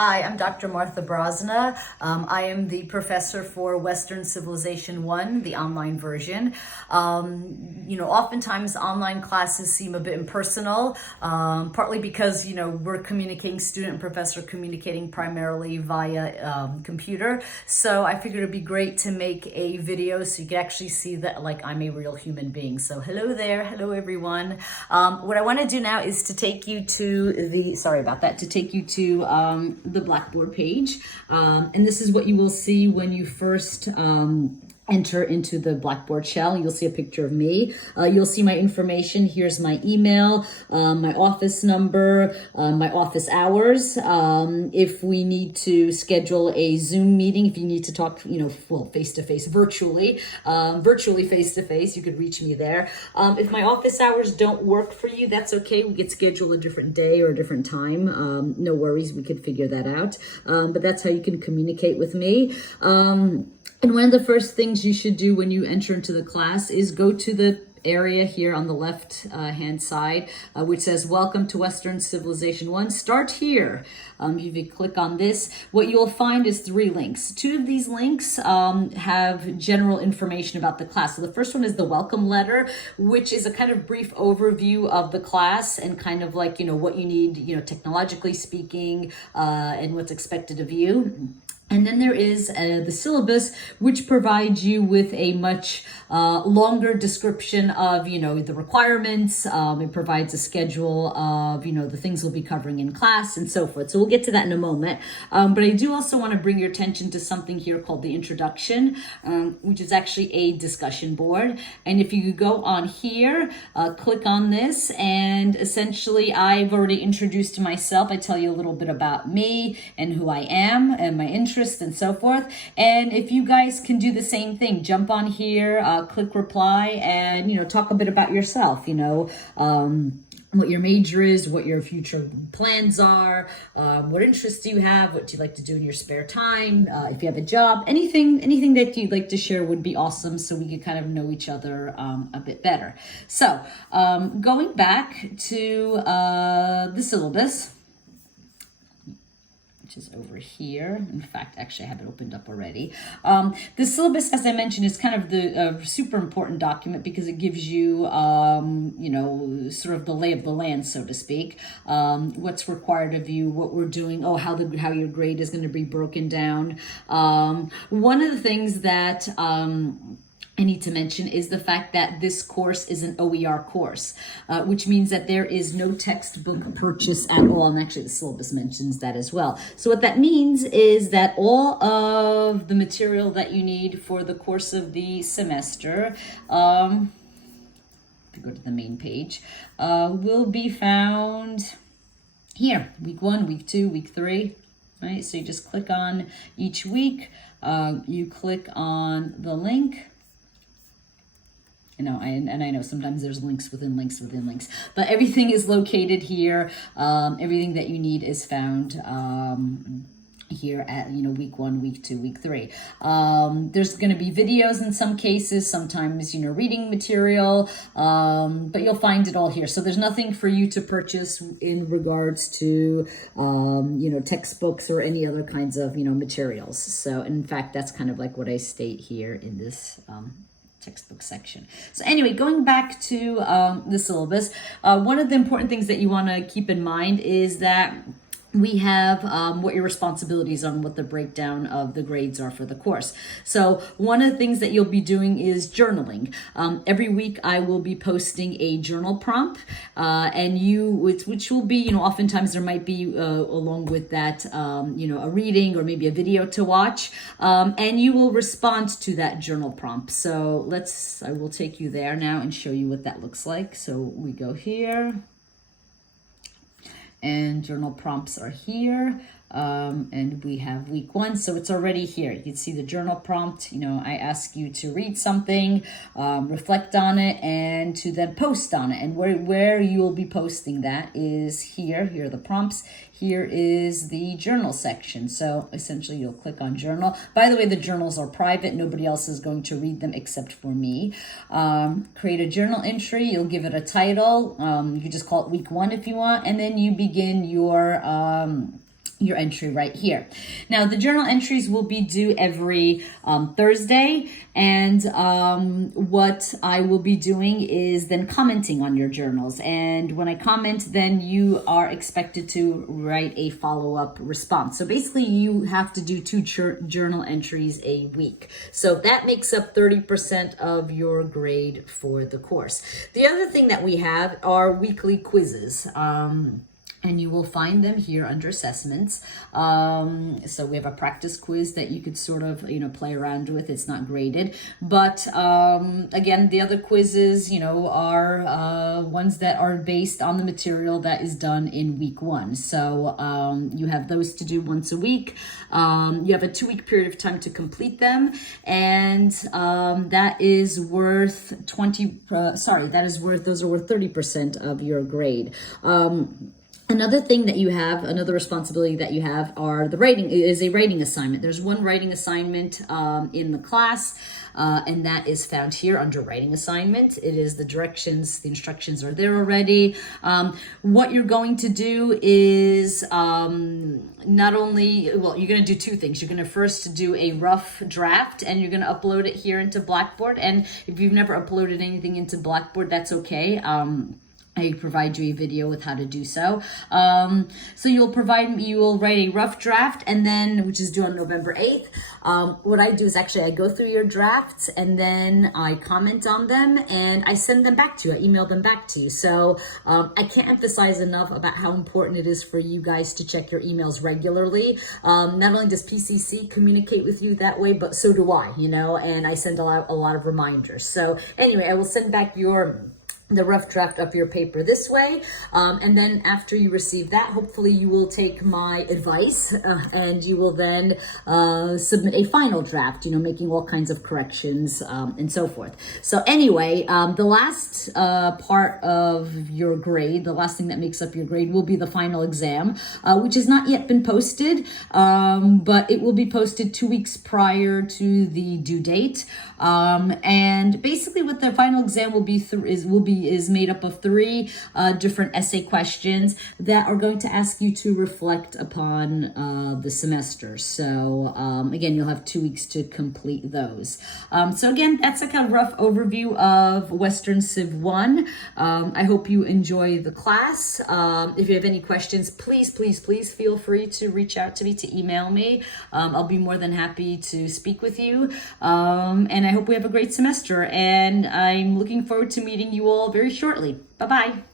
Hi, I'm Dr. Martha Brosna. I am the professor for Western Civilization I, the online version. Oftentimes online classes seem a bit impersonal, partly because, we're communicating, student and professor communicating primarily via computer. So I figured it'd be great to make a video so you can actually see that like I'm a real human being. So hello there, hello everyone. What I want to do now is to take you to the Blackboard page. And this is what you will see when you first enter into the Blackboard shell. You'll see a picture of me. You'll see my information. Here's my email, my office number, my office hours. If we need to schedule a Zoom meeting, if you need to talk, face-to-face, virtually face-to-face, you could reach me there. If my office hours don't work for you, that's okay. We could schedule a different day or a different time. No worries, we could figure that out. But that's how you can communicate with me. And one of the first things you should do when you enter into the class is go to the area here on the left hand side, which says Welcome to Western Civilization I. Start here. If you click on this, what you'll find is 3 links. 2 of these links have general information about the class. So the first one is the welcome letter, which is a kind of brief overview of the class and kind of like, what you need, technologically speaking, and what's expected of you. And then there is the syllabus, which provides you with a much longer description of, the requirements. It provides a schedule of, the things we'll be covering in class and so forth. So we'll get to that in a moment. But I do also want to bring your attention to something here called the introduction, which is actually a discussion board. And if you go on here, click on this, and essentially I've already introduced myself. I tell you a little bit about me and who I am and my interests and so forth. And if you guys can do the same thing, jump on here, click reply, and talk a bit about yourself, what your major is, what your future plans are, what interests do you have, what do you like to do in your spare time, if you have a job, anything that you'd like to share would be awesome, so we could kind of know each other a bit better. So going back to the syllabus, which is over here. In fact, actually I have it opened up already. The syllabus, as I mentioned, is kind of the super important document because it gives you, sort of the lay of the land, so to speak. What's required of you, what we're doing, how your grade is going to be broken down. One of the things that I need to mention is the fact that this course is an OER course, which means that there is no textbook purchase at all. And actually the syllabus mentions that as well. So what that means is that all of the material that you need for the course of the semester, if you go to the main page, will be found here, week 1, week 2, week 3. Right? So you just click on each week, you click on the link. I know sometimes there's links within links within links, but everything is located here. Everything that you need is found here at week 1, week 2, week 3. There's going to be videos in some cases, sometimes reading material, but you'll find it all here. So there's nothing for you to purchase in regards to textbooks or any other kinds of materials. So in fact, that's kind of like what I state here in this textbook section. So anyway, going back to the syllabus, one of the important things that you want to keep in mind is that we have what your responsibilities are and what the breakdown of the grades are for the course. So one of the things that you'll be doing is journaling. Every week I will be posting a journal prompt, which will be, oftentimes there might be along with that, a reading or maybe a video to watch, and you will respond to that journal prompt. So I will take you there now and show you what that looks like. So we go here. And journal prompts are here, and we have week 1, so it's already here. You can see the journal prompt. I ask you to read something, reflect on it, and to then post on it. And where you will be posting that is here. Here are the prompts. Here is the journal section. So essentially you'll click on journal. By the way, the journals are private. Nobody else is going to read them except for me. Create a journal entry. You'll give it a title. You can just call it week 1 if you want. And then you begin your your entry right here. Now, the journal entries will be due every Thursday, and what I will be doing is then commenting on your journals. And when I comment, then you are expected to write a follow-up response. So basically, you have to do 2 journal entries a week. So that makes up 30% of your grade for the course. The other thing that we have are weekly quizzes. And you will find them here under assessments. So we have a practice quiz that you could sort of, play around with. It's not graded. But again, the other quizzes, are ones that are based on the material that is done in week 1. So you have those to do once a week. You have a 2-week period of time to complete them. And that is worth those are worth 30% of your grade. Another thing that you have, another responsibility that you have are a writing assignment. There's one writing assignment in the class, and that is found here under writing assignment. It is the directions, the instructions are there already. What you're going to do is you're going to do 2 things. You're going to first do a rough draft, and you're going to upload it here into Blackboard. And if you've never uploaded anything into Blackboard, that's okay. I provide you a video with how to do so. So you will write a rough draft, and then, which is due on November 8th. What I do is actually I go through your drafts, and then I comment on them, and I send them back to you. I email them back to you. So I can't emphasize enough about how important it is for you guys to check your emails regularly. Not only does PCC communicate with you that way, but so do I, and I send a lot of reminders. So anyway, I will send back the rough draft of your paper this way, and then after you receive that, hopefully you will take my advice and you will then submit a final draft, making all kinds of corrections and so forth. So anyway, the last part of your grade, the last thing that makes up your grade, will be the final exam, which has not yet been posted, but it will be posted 2 weeks prior to the due date. And basically what the final exam will be is made up of 3 different essay questions that are going to ask you to reflect upon the semester. So again, you'll have 2 weeks to complete those. So again, that's a kind of rough overview of Western Civ I. I hope you enjoy the class. If you have any questions, please feel free to reach out to me, to email me. I'll be more than happy to speak with you. And I hope we have a great semester, and I'm looking forward to meeting you all very shortly. Bye-bye.